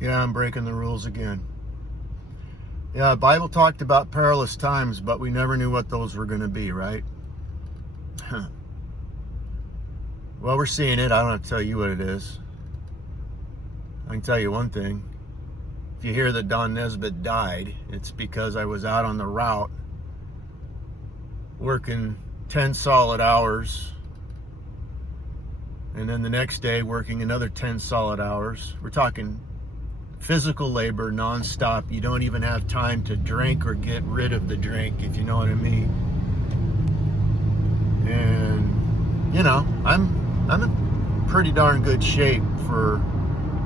Yeah, I'm breaking the rules again. Yeah, the Bible talked about perilous times, but we never knew what those were going to be, right? Well, we're seeing it. I don't have to tell you what it is. I can tell you one thing. If you hear that Don Nesbitt died, it's because I was out on the route working 10 solid hours, and then the next day working another 10 solid hours. We're talking physical labor nonstop. You don't even have time to drink or get rid of the drink, if you know what I mean. And you know, I'm in pretty darn good shape for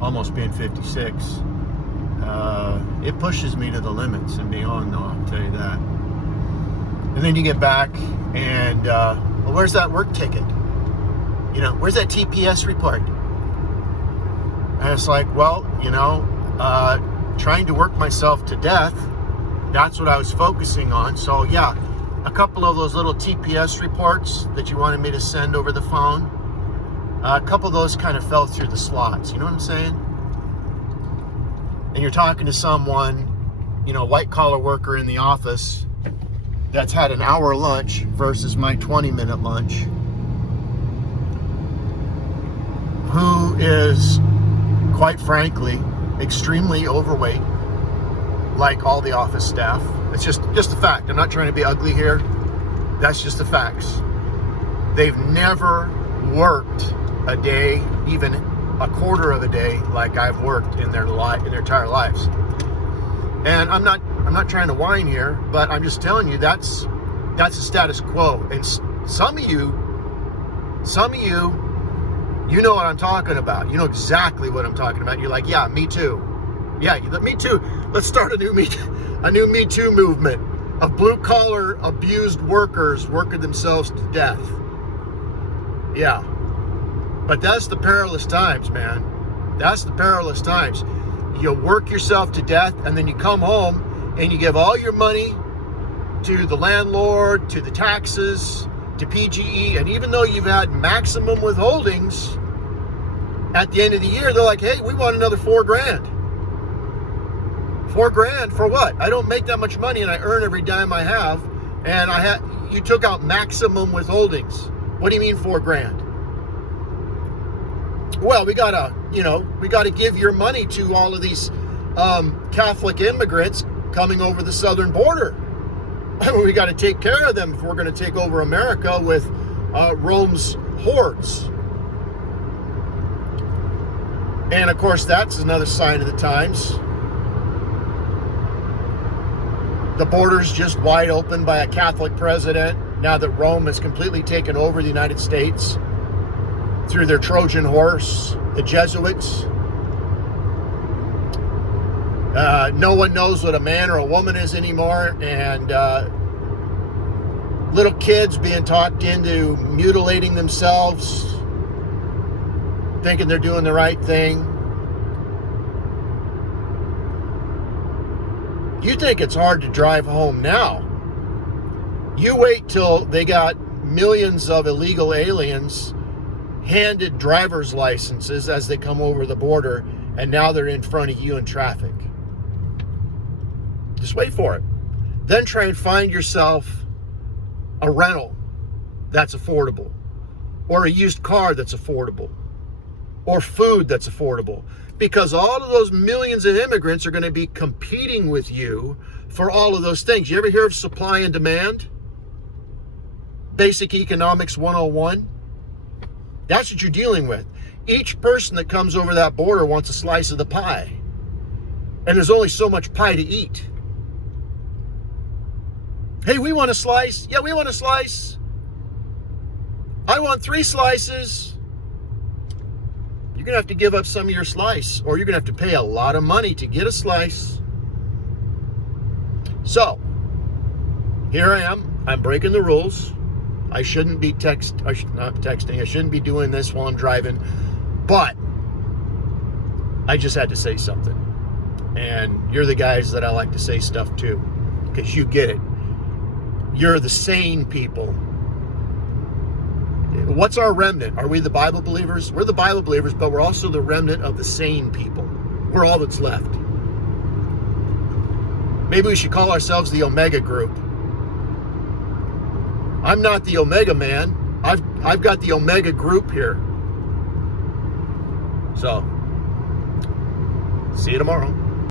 almost being 56. It pushes me to the limits and beyond, though, I'll tell you that. And then you get back and well, where's that work ticket? You know, where's that TPS report? And it's like, well, you know, trying to work myself to death, that's what I was focusing on. So yeah, a couple of those little TPS reports that you wanted me to send over the phone, a couple of those kind of fell through the slots. You know what I'm saying? And you're talking to someone, you know, white collar worker in the office that's had an hour lunch versus my 20-minute lunch, who is, quite frankly, extremely overweight, like all the office staff. It's just a fact. I'm not trying to be ugly here. That's just the facts. They've never worked a day, even a quarter of a day, like I've worked in their entire lives. And I'm not trying to whine here, but I'm just telling you that's the status quo. And some of you, you know what I'm talking about. You know exactly what I'm talking about. You're like, yeah, me too. Yeah, me too. Let's start a new Me Too movement of blue-collar abused workers working themselves to death. Yeah. But that's the perilous times, man. That's the perilous times. You work yourself to death, and then you come home and you give all your money to the landlord, to the taxes, to PGE, and even though you've had maximum withholdings, at the end of the year, they're like, hey, we want another $4,000. $4,000 for what? I don't make that much money and I earn every dime I have, and you took out maximum withholdings. What do you mean $4,000? Well, we gotta give your money to all of these Catholic immigrants coming over the southern border. We got to take care of them if we're going to take over America with Rome's hordes. And of course, that's another sign of the times. The border's just wide open by a Catholic president now that Rome has completely taken over the United States through their Trojan horse, the Jesuits. No one knows what a man or a woman is anymore, and little kids being talked into mutilating themselves, thinking they're doing the right thing. You think it's hard to drive home now. You wait till they got millions of illegal aliens handed driver's licenses as they come over the border, and now they're in front of you in traffic. Just wait for it. Then try and find yourself a rental that's affordable, or a used car that's affordable, or food that's affordable, because all of those millions of immigrants are going to be competing with you for all of those things. You ever hear of supply and demand? Basic Economics 101. That's what you're dealing with. Each person that comes over that border wants a slice of the pie. And there's only so much pie to eat. Hey, we want a slice. Yeah, we want a slice. I want 3 slices. You're going to have to give up some of your slice, or you're going to have to pay a lot of money to get a slice. So, here I am. I'm breaking the rules. I shouldn't be texting. I shouldn't be doing this while I'm driving. But I just had to say something. And you're the guys that I like to say stuff to, because you get it. You're the sane people. What's our remnant? Are we the Bible believers? We're the Bible believers, but we're also the remnant of the sane people. We're all that's left. Maybe we should call ourselves the Omega Group. I'm not the Omega Man. I've got the Omega Group here. So, see you tomorrow.